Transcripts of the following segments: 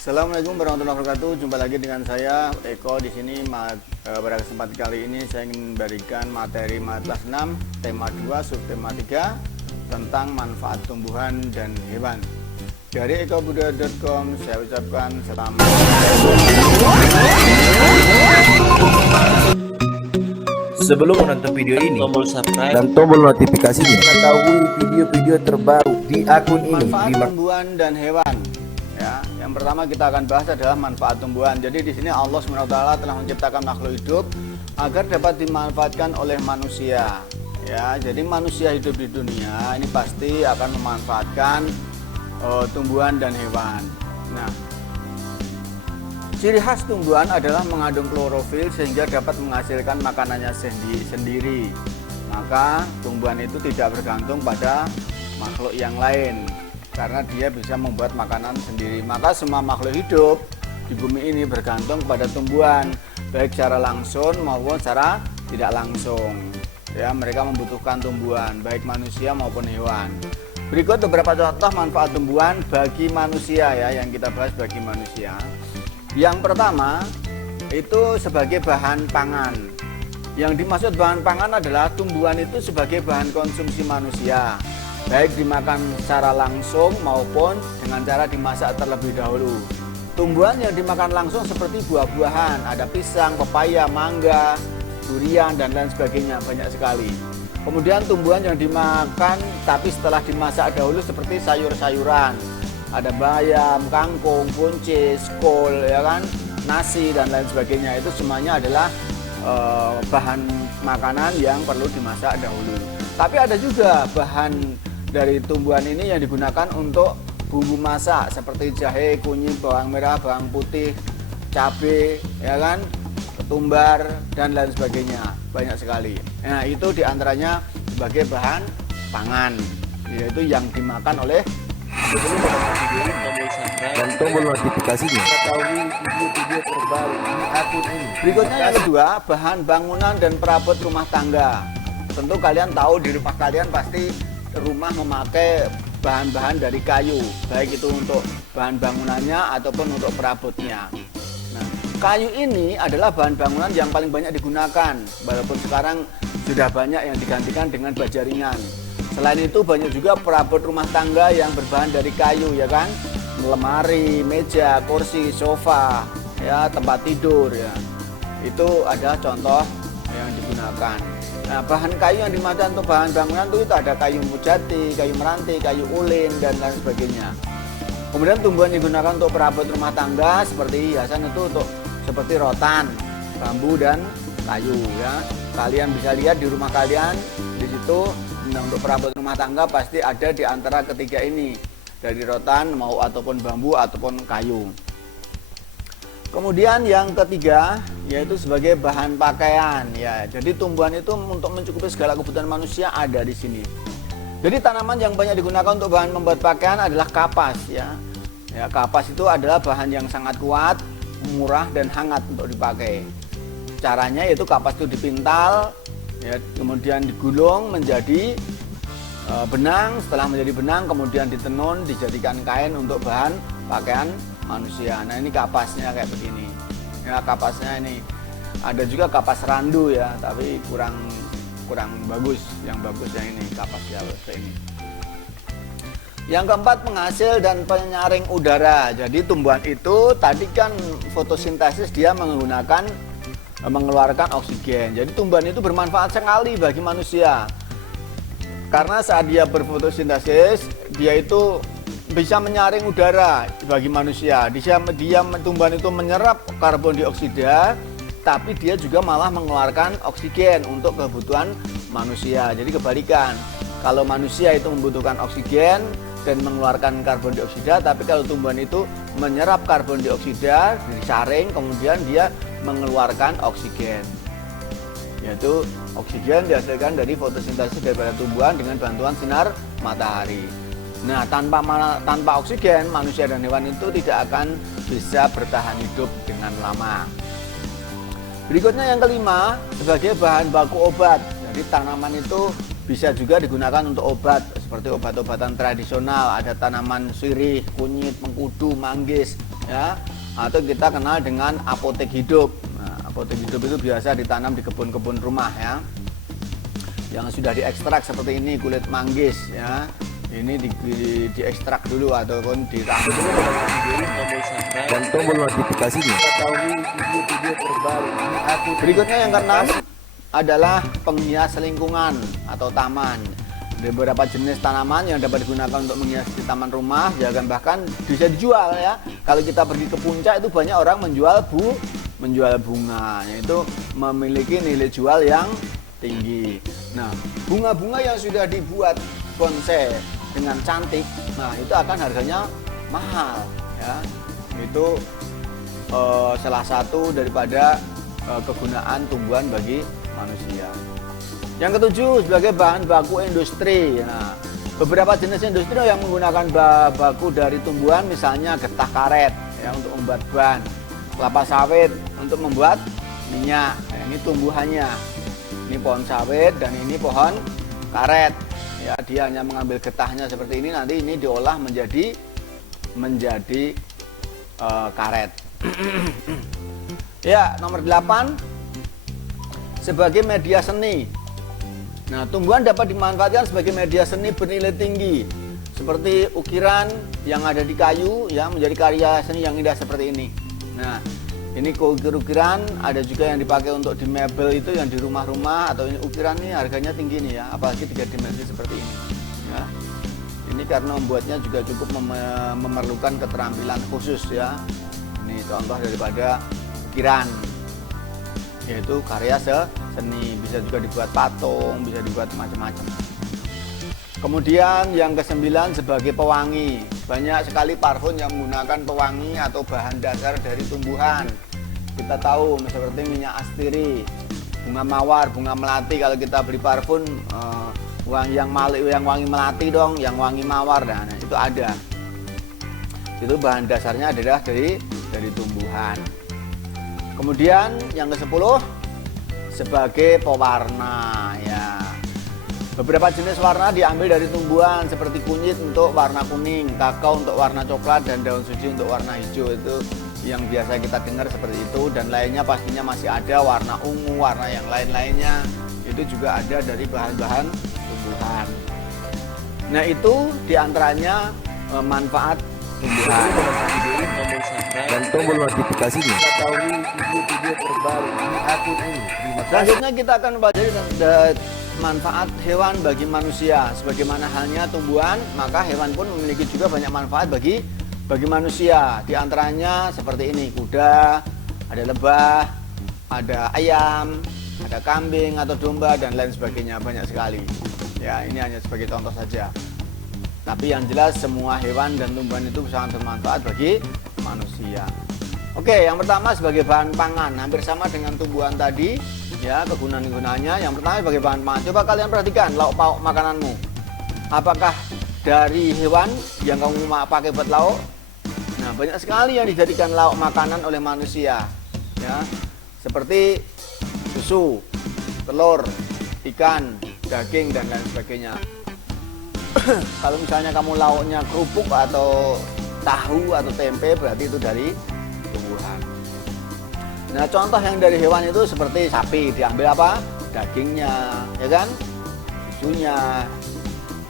Assalamualaikum warahmatullahi wabarakatuh. Jumpa lagi dengan saya Eko di sini. Pada kesempatan kali ini saya ingin memberikan materi kelas 6 tema 2 subtema 3 tentang manfaat tumbuhan dan hewan. Dari ekobudaya.com saya ucapkan selamat. Sebelum menonton video ini, tombol subscribe dan tombol notifikasinya, mengetahui video-video terbaru di akun ini. Manfaat tumbuhan dan hewan. Ya, yang pertama kita akan bahas adalah manfaat tumbuhan. Jadi di sini Allah SWT telah menciptakan makhluk hidup agar dapat dimanfaatkan oleh manusia. Ya, jadi manusia hidup di dunia ini pasti akan memanfaatkan tumbuhan dan hewan. Nah, ciri khas tumbuhan adalah mengandung klorofil sehingga dapat menghasilkan makanannya sendiri. Maka tumbuhan itu tidak bergantung pada makhluk yang lain karena dia bisa membuat makanan sendiri. Maka semua makhluk hidup di bumi ini bergantung pada tumbuhan, baik secara langsung maupun secara tidak langsung. Ya, mereka membutuhkan tumbuhan, baik manusia maupun hewan. Berikut beberapa contoh manfaat tumbuhan bagi manusia ya, yang kita bahas bagi manusia. Yang pertama itu sebagai bahan pangan. Yang dimaksud bahan pangan adalah tumbuhan itu sebagai bahan konsumsi manusia, baik dimakan secara langsung maupun dengan cara dimasak terlebih dahulu. Tumbuhan yang dimakan langsung seperti buah-buahan, ada pisang, pepaya, mangga, durian dan lain sebagainya, banyak sekali. Kemudian tumbuhan yang dimakan tapi setelah dimasak dahulu seperti sayur-sayuran, ada bayam, kangkung, buncis, kol, ya kan, nasi dan lain sebagainya. Itu semuanya adalah bahan makanan yang perlu dimasak dahulu. Tapi ada juga bahan dari tumbuhan ini yang digunakan untuk bumbu masak seperti jahe, kunyit, bawang merah, bawang putih, cabai, ya kan, ketumbar dan lain sebagainya, banyak sekali. Nah, itu diantaranya sebagai bahan pangan, yaitu yang dimakan oleh tombol subscribe dan tombol notifikasinya. mengetahui video-video terbaru di akun ini. Berikutnya yang kedua, bahan bangunan dan perabot rumah tangga. Tentu kalian tahu di rumah kalian pasti rumah memakai bahan-bahan dari kayu, baik itu untuk bahan bangunannya ataupun untuk perabotnya. Nah, kayu ini adalah bahan bangunan yang paling banyak digunakan, walaupun sekarang sudah banyak yang digantikan dengan baja ringan. Selain itu banyak juga perabot rumah tangga yang berbahan dari kayu, ya kan, lemari, meja, kursi, sofa, ya, tempat tidur, ya. Itu ada contoh yang digunakan. Nah, bahan kayu yang dimakan untuk bahan bangunan itu ada kayu jati, kayu meranti, kayu ulin dan lain sebagainya. Kemudian tumbuhan digunakan untuk perabot rumah tangga seperti hiasan itu untuk seperti rotan, bambu dan kayu, ya. Kalian bisa lihat di rumah kalian di situ. Nah, untuk perabot rumah tangga pasti ada di antara ketiga ini, dari rotan mau ataupun bambu ataupun kayu. Kemudian yang ketiga yaitu sebagai bahan pakaian, ya. Jadi tumbuhan itu untuk mencukupi segala kebutuhan manusia ada di sini. Jadi tanaman yang banyak digunakan untuk bahan membuat pakaian adalah kapas, ya. Ya, kapas itu adalah bahan yang sangat kuat, murah dan hangat untuk dipakai. Caranya yaitu kapas itu dipintal, ya, kemudian digulung menjadi benang. Setelah menjadi benang kemudian ditenun dijadikan kain untuk bahan pakaian manusia. Nah, ini kapasnya kayak begini ya, kapasnya ini ada juga kapas randu, ya, tapi kurang bagus. Yang bagus yang ini, kapas ya seperti ini. Yang keempat, penghasil dan penyaring udara. Jadi tumbuhan itu tadi kan fotosintesis, dia mengeluarkan oksigen. Jadi tumbuhan itu bermanfaat sekali bagi manusia. Karena saat dia berfotosintesis, dia itu bisa menyaring udara bagi manusia. Tumbuhan itu menyerap karbon dioksida, tapi dia juga malah mengeluarkan oksigen untuk kebutuhan manusia. Jadi kebalikan. Kalau manusia itu membutuhkan oksigen dan mengeluarkan karbon dioksida, tapi kalau tumbuhan itu menyerap karbon dioksida, disaring, kemudian dia mengeluarkan oksigen, yaitu oksigen dihasilkan dari fotosintesis daripada tumbuhan dengan bantuan sinar matahari. Nah, tanpa oksigen manusia dan hewan itu tidak akan bisa bertahan hidup dengan lama. Berikutnya yang kelima, sebagai bahan baku obat. Jadi tanaman itu bisa juga digunakan untuk obat, seperti obat-obatan tradisional. Ada tanaman sirih, kunyit, mengkudu, manggis, ya, atau kita kenal dengan apotek hidup. Nah, apotek hidup itu biasa ditanam di kebun-kebun rumah ya, yang sudah diekstrak seperti ini, kulit manggis ya, ini diekstrak dulu ataupun dirangkum dulu tombol subscribe dan tombol notifikasinya. Ketahui video-video terbaru di akun. Berikutnya yang keenam adalah penghias lingkungan atau taman. Ada beberapa jenis tanaman yang dapat digunakan untuk menghias di taman rumah, ya kan, bahkan bisa dijual ya. Kalau kita pergi ke puncak itu banyak orang menjual bunga, yaitu memiliki nilai jual yang tinggi. Nah, bunga-bunga yang sudah dibuat bonsai dengan cantik, nah itu akan harganya mahal ya. Itu salah satu daripada kegunaan tumbuhan bagi manusia. Yang ketujuh, sebagai bahan baku industri. Nah, beberapa jenis industri yang menggunakan bahan baku dari tumbuhan, misalnya getah karet ya untuk membuat ban, kelapa sawit untuk membuat minyak. Nah, ini tumbuhannya. Ini pohon sawit dan ini pohon karet. Ya, dia hanya mengambil getahnya seperti ini, nanti ini diolah menjadi karet. Ya, nomor 8, sebagai media seni. Nah, tumbuhan dapat dimanfaatkan sebagai media seni bernilai tinggi, seperti ukiran yang ada di kayu ya, menjadi karya seni yang indah seperti ini. Nah, ini ukiran ada juga yang dipakai untuk di mebel itu, yang di rumah-rumah, atau ini ukiran nih harganya tinggi nih ya, apalagi 3 dimensi seperti ini ya. Ini karena membuatnya juga cukup memerlukan keterampilan khusus ya. Ini contoh daripada ukiran, yaitu karya seni, bisa juga dibuat patung, bisa dibuat macam-macam. Kemudian yang ke-9, sebagai pewangi. Banyak sekali parfum yang menggunakan pewangi atau bahan dasar dari tumbuhan. Kita tahu seperti minyak astiri, bunga mawar, bunga melati. Kalau kita beli parfum yang wangi melati dong, yang wangi mawar, nah itu ada. Itu bahan dasarnya adalah dari tumbuhan. Kemudian yang ke-10, sebagai pewarna ya. Beberapa jenis warna diambil dari tumbuhan, seperti kunyit untuk warna kuning, kakao untuk warna coklat, dan daun suji untuk warna hijau. Itu yang biasa kita dengar seperti itu, dan lainnya pastinya masih ada warna ungu, warna yang lain-lainnya. Itu juga ada dari bahan-bahan tumbuhan. Nah, itu diantaranya manfaat tumbuhan. tombol subscribe Dan tombol notifikasinya. Ketahui video-video terbaru di akun ini. Terima kasih. Selanjutnya kita akan mempelajari manfaat hewan bagi manusia. Sebagaimana halnya tumbuhan, maka hewan pun memiliki juga banyak manfaat bagi manusia. Di antaranya seperti ini, kuda, ada lebah, ada ayam, ada kambing atau domba, dan lain sebagainya, banyak sekali. Ya, ini hanya sebagai contoh saja. Tapi yang jelas semua hewan dan tumbuhan itu sangat bermanfaat bagi manusia. Oke, yang pertama sebagai bahan pangan, hampir sama dengan tumbuhan tadi ya, kegunaan-kegunaannya. Yang pertama sebagai bahan pangan. Coba kalian perhatikan lauk pauk makananmu. Apakah dari hewan yang kamu pakai buat lauk? Nah, banyak sekali yang dijadikan lauk makanan oleh manusia ya. Seperti susu, telur, ikan, daging, dan lain sebagainya. Kalau misalnya kamu lauknya kerupuk atau tahu atau tempe, berarti itu dari tumbuhan. Nah, contoh yang dari hewan itu seperti sapi, diambil apa? Dagingnya, ya kan? Susunya.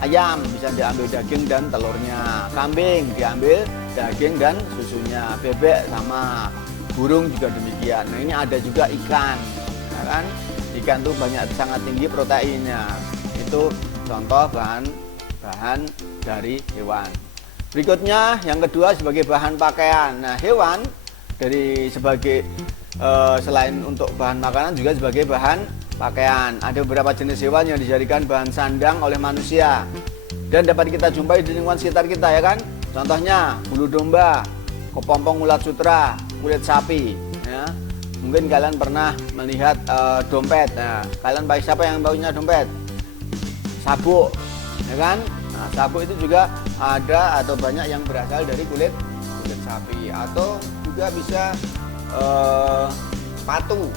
Ayam bisa diambil daging dan telurnya. Kambing diambil daging dan susunya. Bebek sama. Burung juga demikian. Nah, ini ada juga ikan, ya kan? Ikan tuh sangat tinggi proteinnya. Itu contoh bahan dari hewan. Berikutnya yang kedua sebagai bahan pakaian. Nah, hewan selain untuk bahan makanan juga sebagai bahan pakaian. Ada beberapa jenis hewan yang dijadikan bahan sandang oleh manusia dan dapat kita jumpai di lingkungan sekitar kita, ya kan? Contohnya bulu domba, kepompong ulat sutra, kulit sapi ya. Mungkin kalian pernah melihat dompet. Nah, kalian pakai siapa yang baunya dompet? Sabuk, ya kan? Nah, sabuk itu juga ada atau banyak yang berasal dari kulit sapi, atau juga bisa sepatu.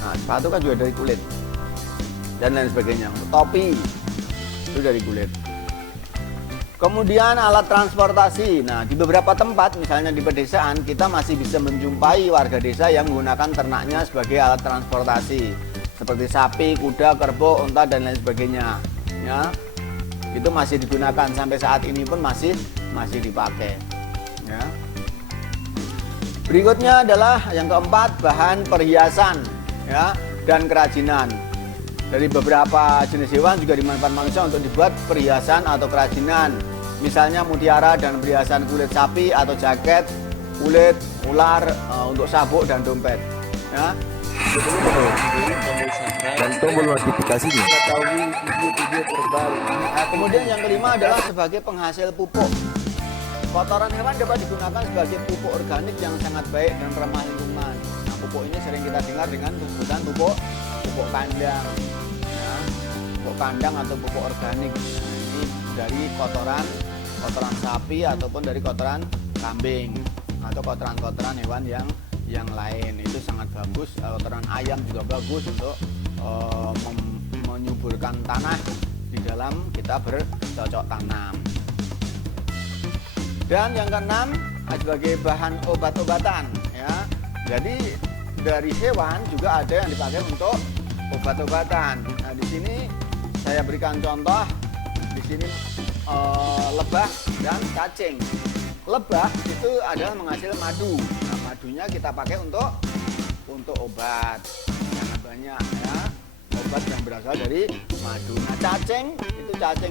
Nah, sepatu kan juga dari kulit dan lain sebagainya. Topi itu dari kulit. Kemudian alat transportasi. Nah, di beberapa tempat, misalnya di pedesaan, kita masih bisa menjumpai warga desa yang menggunakan ternaknya sebagai alat transportasi, seperti sapi, kuda, kerbau, unta, dan lain sebagainya. Ya, itu masih digunakan sampai saat ini pun masih dipakai. Ya. Berikutnya adalah yang keempat, bahan perhiasan, ya, dan kerajinan. Dari beberapa jenis hewan juga dimanfaatkan manusia untuk dibuat perhiasan atau kerajinan. Misalnya mutiara dan perhiasan kulit sapi atau jaket, kulit ular untuk sabuk dan dompet. Ya. Klik tombol subscribe. Dan tombol notifikasinya. Mengetahui video-video terbaru. Nah, kemudian yang kelima adalah sebagai penghasil pupuk. Kotoran hewan dapat digunakan sebagai pupuk organik yang sangat baik dan ramah lingkungan. Nah, pupuk ini sering kita dengar dengan sebutan pupuk kandang. Ya, pupuk kandang atau pupuk organik. Nah, ini dari kotoran sapi ataupun dari kotoran kambing atau kotoran hewan yang lain. Itu sangat bagus. Kotoran ayam juga bagus untuk menyuburkan tanah di dalam kita bercocok tanam. Dan yang keenam sebagai bahan obat-obatan, ya. Jadi dari hewan juga ada yang dipakai untuk obat-obatan. Nah, di sini saya berikan contoh. Di sini lebah dan cacing. Lebah itu adalah menghasil madu. Nah, madunya kita pakai untuk obat. Sangat banyak, ya. Obat yang berasal dari madu. Nah, cacing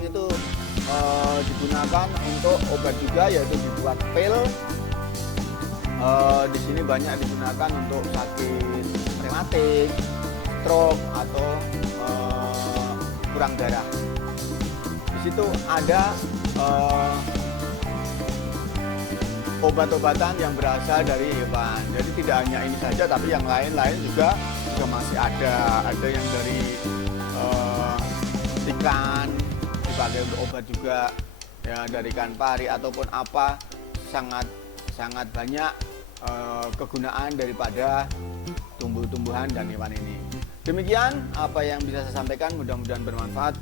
itu digunakan untuk obat juga, yaitu dibuat pil. Di sini banyak digunakan untuk sakit rematik, stroke atau kurang darah. Di situ ada obat-obatan yang berasal dari hewan. Jadi tidak hanya ini saja, tapi yang lain-lain juga masih ada. Ada yang dari ikan dipakai untuk obat juga, ya, dari ikan pari ataupun apa. Sangat banyak kegunaan daripada tumbuh-tumbuhan dan hewan ini. Demikian apa yang bisa saya sampaikan, mudah-mudahan bermanfaat.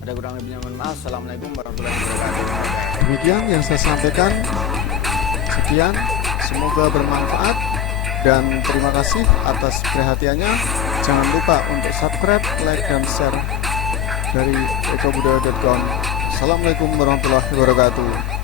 Ada kurang lebihnya mohon maaf. Assalamualaikum warahmatullahi wabarakatuh. Demikian yang saya sampaikan. Sekian, semoga bermanfaat dan terima kasih atas perhatiannya. Jangan lupa untuk subscribe, like, dan share dari ekobudaya.com. Assalamualaikum warahmatullahi wabarakatuh.